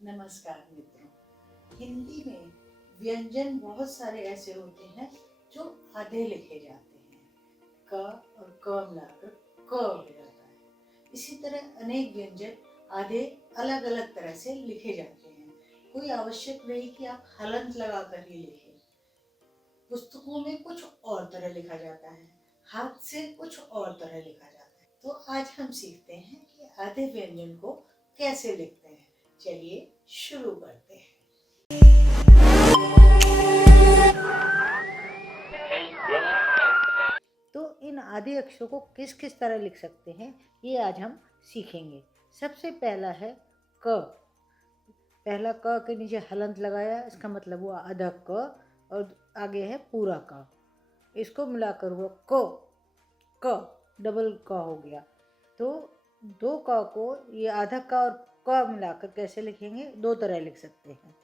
नमस्कार मित्रों। हिंदी में व्यंजन बहुत सारे ऐसे होते हैं जो आधे लिखे जाते हैं। क और क मिलाकर क हो जाता है। इसी तरह अनेक व्यंजन आधे अलग अलग तरह से लिखे जाते हैं। कोई आवश्यक नहीं कि आप हलंत लगाकर ही लिखें। पुस्तकों में कुछ और तरह लिखा जाता है, हाथ से कुछ और तरह लिखा जाता है। तो आज हम सीखते हैं कि आधे व्यंजन को कैसे लिखते हैं। चलिए शुरू करते हैं। तो इन आधे अक्षरों को किस किस तरह लिख सकते हैं, ये आज हम सीखेंगे। सबसे पहला है क। पहला क के नीचे हलंत लगाया, इसका मतलब हुआ आधा क और आगे है पूरा क। इसको मिलाकर हुआ क डबल क हो गया। तो दो क को ये आधा क और क मिलाकर कैसे लिखेंगे, दो तरह लिख सकते हैं।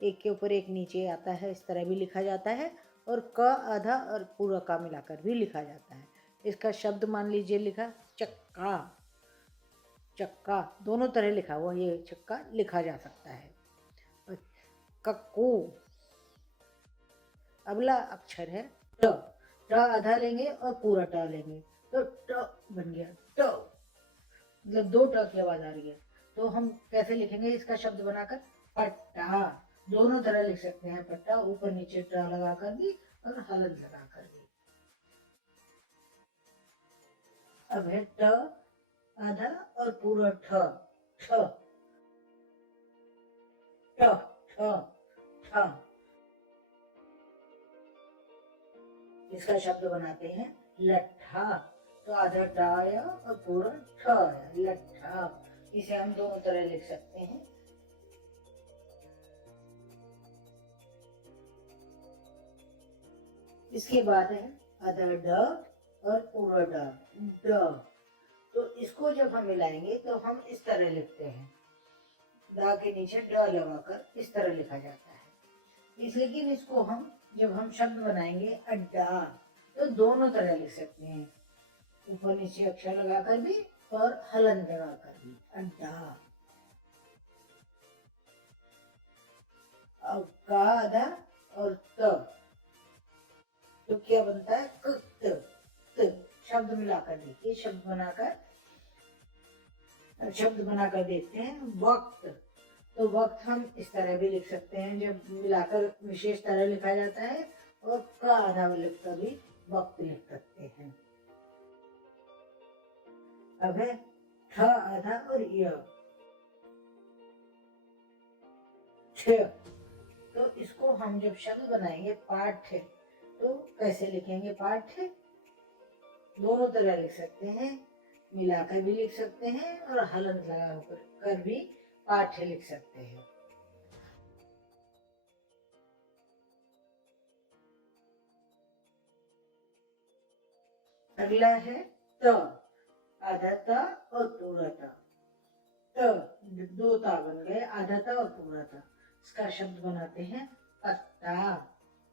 एक के ऊपर एक नीचे आता है, इस तरह भी लिखा जाता है, और क आधा और पूरा का मिलाकर भी लिखा जाता है। इसका शब्द मान लीजिए लिखा चक्का। चक्का दोनों तरह लिखा हुआ ये चक्का लिखा जा सकता है। कक्कू। अगला अक्षर है ट। ट आधा लेंगे और पूरा ट लेंगे तो ट बन गया ट, मतलब दो ट की आवाज आ रही है। तो हम कैसे लिखेंगे इसका शब्द बनाकर, पट्टा। दोनों तरह लिख सकते हैं, पट्टा ऊपर नीचे ट लगाकर भी और हलंत लगाकर भी। अब है ट आधा और पूरा ठ। ठ ठ ठ ठ। इसका शब्द बनाते हैं लट्ठा। तो आधा ट आया और पूरा ठ आया, लट्ठा। इसे हम दोनों तरह लिख सकते हैं। इसके बाद है आधा ड और पूरा ड। ड तो इसको जब हम मिलाएंगे तो हम इस तरह लिखते हैं, ड के नीचे ड लगाकर इस तरह लिखा जाता है। लेकिन इसको हम जब हम शब्द बनाएंगे अड्डा, तो दोनों तरह लिख सकते हैं, ऊपर नीचे अक्षर लगाकर भी और हलंत लगाकर भी, अड्डा। अब का आधा और त, तो क्या बनता है कुत्त। शब्द मिलाकर देखिए, शब्द बनाकर देखते हैं वक्त। तो वक्त हम इस तरह भी लिख सकते हैं, जब मिलाकर विशेष तरह लिखा जाता है, और का आधा लिखकर भी वक्त लिख सकते हैं। अब है ठ आधा और य, छ। तो इसको हम जब शब्द बनाएंगे पाठ्य, तो कैसे लिखेंगे पाठ्य, दोनों तरह लिख सकते हैं, मिलाकर भी लिख सकते हैं और हलंत लगा कर भी पाठ्य लिख सकते हैं। अगला है त। आधा त और पूरा त। दो ता बन गए, आधा ता और पूरा ता। इसका शब्द बनाते हैं पत्ता।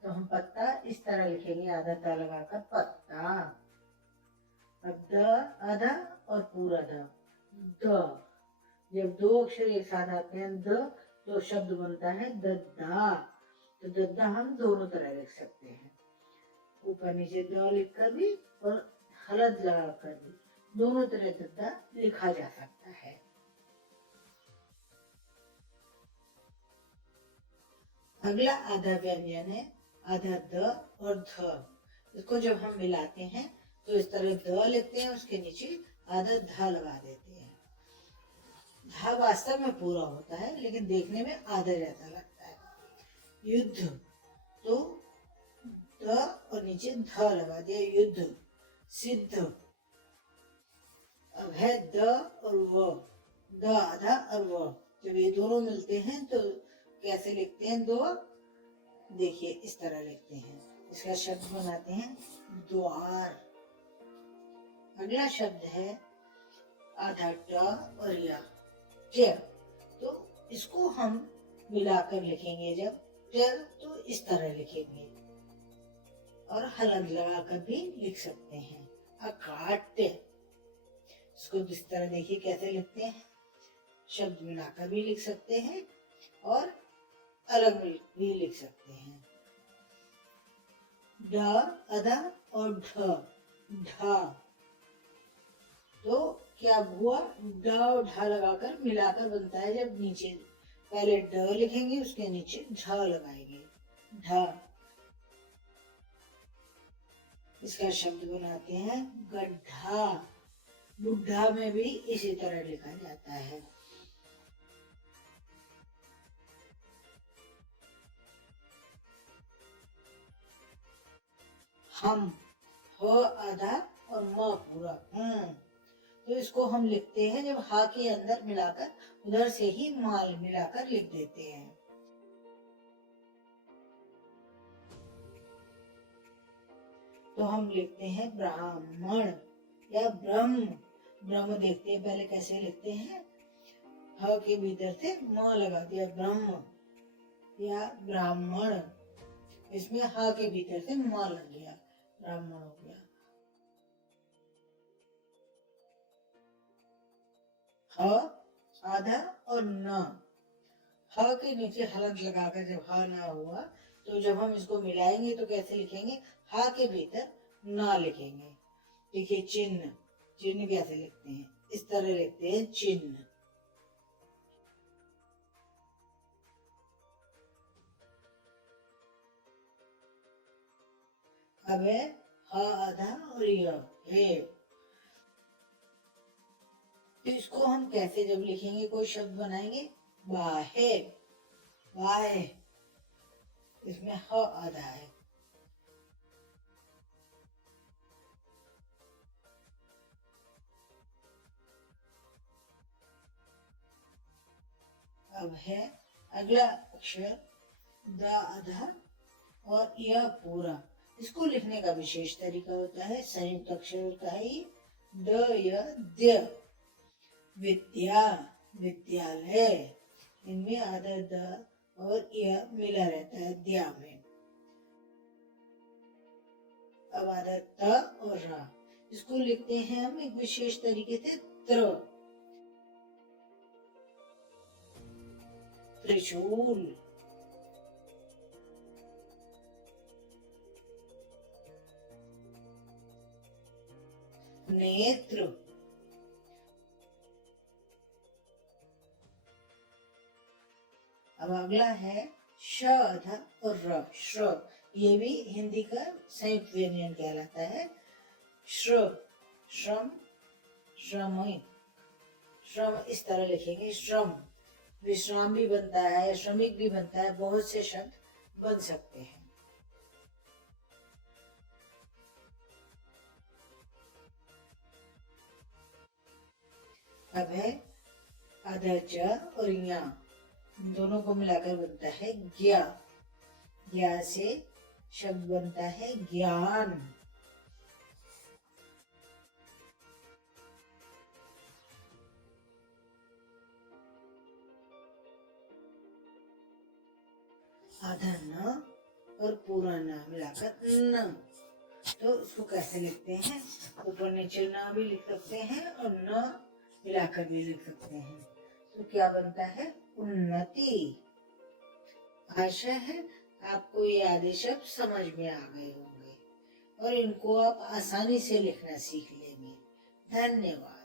तो हम पत्ता इस तरह लिखेंगे, आधा ता लगाकर पत्ता। अब द आधा और पूरा द। जब दो अक्षर एक साथ आते हैं द, तो शब्द बनता है दद्दा। तो दद्दा हम दोनों तरह लिख सकते हैं, ऊपर नीचे द लिखकर भी और हलंत लगाकर भी, दोनों तरह दद्दा लिखा जा सकता है। अगला आधा व्यंजन है आधा द और ध। इसको जब हम मिलाते हैं तो इस तरह द लिखते हैं, उसके नीचे आधा ध लगा देते हैं। ध वास्तव में पूरा होता है, लेकिन देखने में आधा जैसा लगता है। युद्ध, तो द और नीचे ध लगा दिया, युद्ध। सिद्ध। अब है द और व, द आधा और व, जब ये दोनों मिलते हैं तो कैसे लिखते हैं, दो देखिए इस तरह लिखते हैं। इसका शब्द बनाते हैं द्वार। अगला शब्द है आधा ट और या, तो इसको हम मिलाकर लिखेंगे जब ट, तो इस तरह लिखेंगे और हलंत लगाकर भी लिख सकते हैं, अकाट्य। इसको इस तरह देखिए कैसे लिखते हैं, शब्द मिलाकर भी लिख सकते हैं और अलग भी लिख सकते हैं। ड अधा और ढ ढा। तो क्या हुआ, ड और ढा लगाकर मिलाकर बनता है। जब नीचे पहले ड लिखेंगे उसके नीचे ढ लगाएंगे, ढा। इसका शब्द बनाते हैं गड्ढा। बुढ़ा में भी इसी तरह लिखा जाता है। हम, ह आधा और म पूरा, तो इसको हम लिखते हैं जब हा के अंदर मिलाकर उधर से ही माल मिलाकर लिख देते हैं। तो हम लिखते हैं ब्राह्मण या ब्रह्म। ब्रह्म देखते हैं पहले कैसे लिखते हैं, ह के भीतर से म लगा दिया, ब्रह्म या ब्राह्मण। इसमें हा के भीतर से म लग गया, ब्राह्मण हो गया। ह आधा और न, ह के नीचे हलंत लगाकर जब हा ना हुआ तो जब हम इसको मिलाएंगे तो कैसे लिखेंगे, हा के भीतर ना लिखेंगे। देखिए चिन्ह, चिन्ह कैसे लिखते हैं, इस तरह लिखते हैं चिन्ह। अब है ह आधा और य है। तो इसको हम कैसे जब लिखेंगे, कोई शब्द बनाएंगे, बाहे, बाहे, इसमें ह आधा है। अब है अगला अक्षर द आधा और य पूरा। इसको लिखने का विशेष तरीका होता है, संयुक्त अक्षर होता है ये, द य द्य। विद्या, विद्यालय, इनमें आधा द और य मिला रहता है द्या में। अब आधा त और रा, इसको लिखते हैं हम एक विशेष तरीके से, त्र। त्रिशूल, नेत्र, अब अगला है श आधा और र, श्र। ये भी हिंदी का संयुक्त व्यंजन कहलाता है, श्र। श्रम, श्रमिक, श्रम इस तरह लिखेंगे, श्रम। विश्राम भी बनता है, श्रमिक भी बनता है, बहुत से शब्द बन सकते हैं। अब है आधा ज और या, दोनों को मिलाकर बनता है ज्ञा। ज्ञा से शब्द बनता है ज्ञान। आधा न और पूरा न मिलाकर न। तो उसको कैसे लिखते हैं, ऊपर नीचे न भी लिख सकते हैं और न मिलाकर भी लिख सकते हैं। तो क्या बनता है, उन्नति। आशा है आपको ये आदि शब्द समझ में आ गए होंगे और इनको आप आसानी से लिखना सीख लेंगे। धन्यवाद।